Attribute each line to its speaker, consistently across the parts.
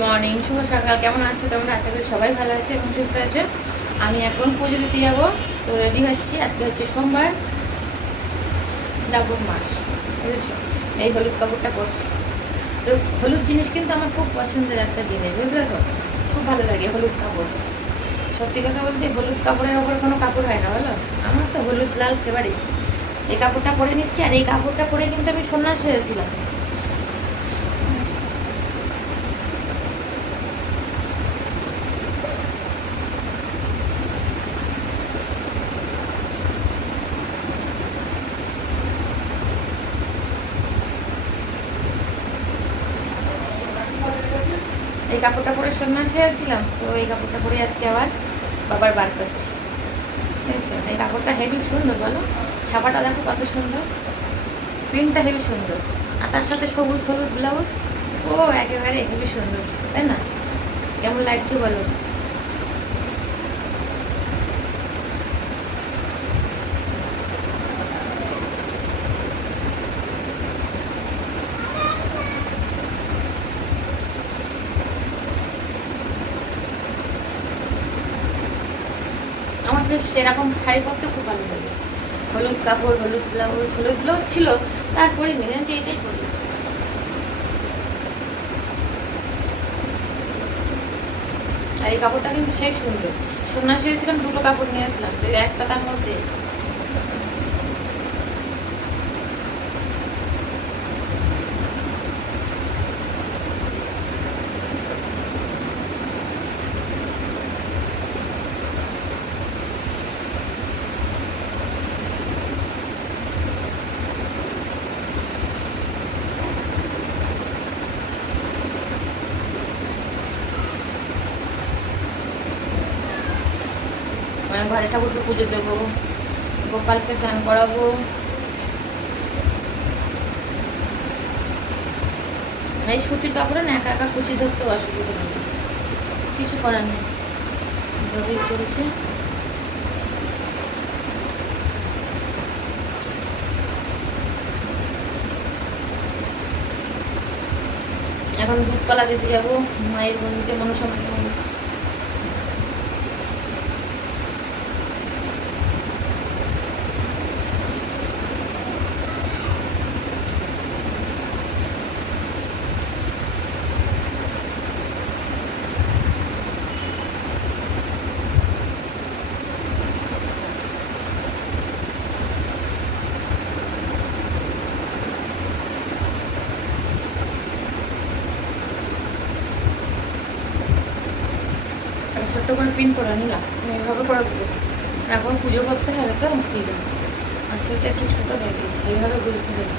Speaker 1: Morning, শুভ সকাল। কেমন আছো তোমরা? আশা করি সবাই ভালো আছে এবং সুস্থ আছে। আমি এখন পুজো দিতে যাব। তো রেডি হচ্ছি। আজকে হচ্ছে সোমবার, শ্রাবণ মাস, বুঝেছ? এই হলুদ কাপড়টা পরছি। তো হলুদ জিনিস কিন্তু আমার খুব পছন্দের একটা জিনিস, বুঝলে তো? খুব ভালো লাগে হলুদ কাপড়। সত্যি কথা বলতে হলুদ কাপড়ের ওপর কোনো কাপড় হয় না, বলো? আমার তো হলুদ লাল ফেভারিট এই কাপড়টা পরে নিচ্ছি আর এই কাপড়টা পরে কিন্তু আমি সন্ন্যাস হয়েছিলাম। এই কাপড়টা পরে সন্ন্যাসী আছিলাম তো এই কাপড়টা পরে আজকে আবার বাবার বার করছি। এই কাপড়টা হেভি সুন্দর, বলো? ছাপাটা দেখো কত সুন্দর। প্রিন্টটা হেভি সুন্দর। আর তার সাথে সবুজ হলুদ ব্লাউজ ও, একেবারে হেভি সুন্দর, তাই না? কেমন লাগছে বলো আমার বেশ সেরকম শাড়ি পরতে খুব ভালো লাগে। হলুদ কাপড়, হলুদ ব্লাউজ হলুদ ব্লাউজ ছিল, তারপরে নিয়ে যে এটাই পরি। আর এই কাপড়টা কিন্তু সেই সুন্দর। সন্ন্যাসী হয়েছিলাম দুটো কাপড় নিয়েছিলাম তো একটা তার মধ্যে ঘরে ঠাকুরকে পুজো দেবো, গোপালকে স্নান করাবো। এই সুতির কাপড়ে না একা একা কুচি ধরতে অসুবিধা নেই। কিছু করার নেই। চলছে। এখন দুধপালা দিতে যাব, মায়ের বন্ধুকে মনসাময় একটা ছোট্ট করে পিন করে নিলাম। এইভাবে করে দেবো। এখন পুজো করতে হবে তো কি আচ্ছা এটা একটু ছোটো হয়ে গেছে। এইভাবে বুঝতে হবে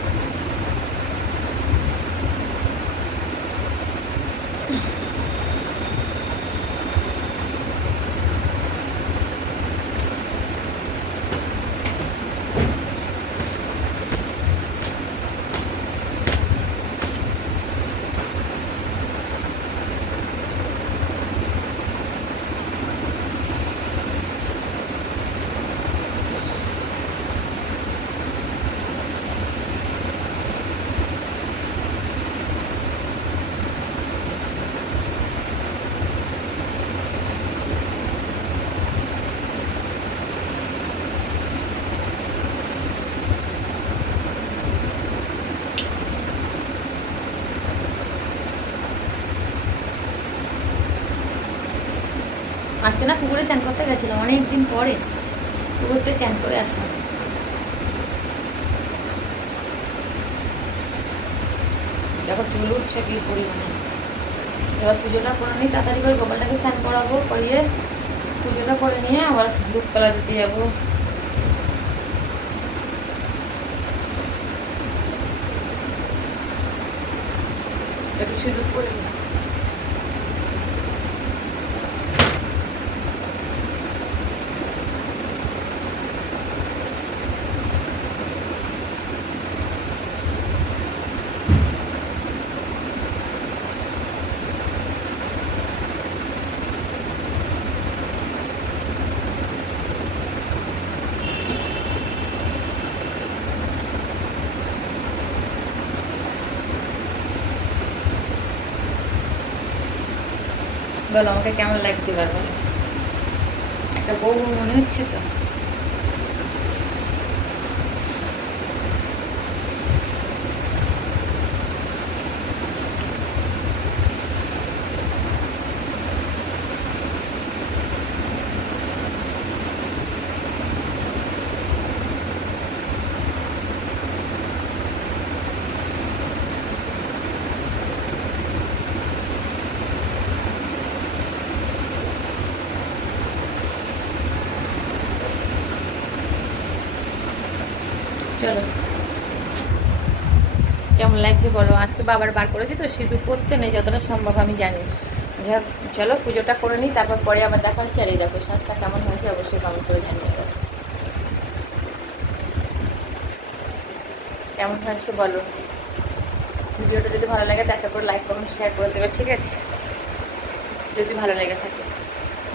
Speaker 1: আজকে না পুকুরে চান করতে গেছিলাম অনেক দিন পরে পুকুরতে চান করে আসলাম। দেখো চুল উঠছে কি পরিমাণে। এবার পুজোটা করে নিই, তাড়াতাড়ি করে গোপালটাকে স্নান করাবো, করিয়ে পুজোটা করে নিয়ে আবার দুধতলা দিতে যাব। একটু সিঁদুর করে নিই বলো আমাকে কেমন লাগছে বারবার? একটা বউ মনে হচ্ছে তো? চলো। কেমন লাগছে বলো? আজকে বাবার বার করেছি তো সিঁদুর পরতে নেই যতটা সম্ভব আমি জানি। যাই হোক, চলো পুজোটা করে নিই তারপর পরে আবার দেখা হচ্ছে আর এই দেখো সাজটা কেমন হয়েছে অবশ্যই কমেন্ট করে জানিয়ে দেবো কেমন হয়েছে বলো? ভিডিওটা যদি ভালো লাগে একটা করে লাইক কমেন্ট শেয়ার করে দেবে ঠিক আছে? যদি ভালো লেগে থাকে।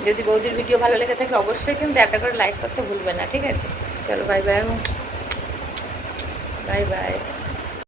Speaker 1: যদি বৌদির ভিডিও ভালো লেগে থাকে অবশ্যই কিন্তু একটা করে লাইক করতে ভুলবে না ঠিক আছে? চলো বাই বাই বাই বাই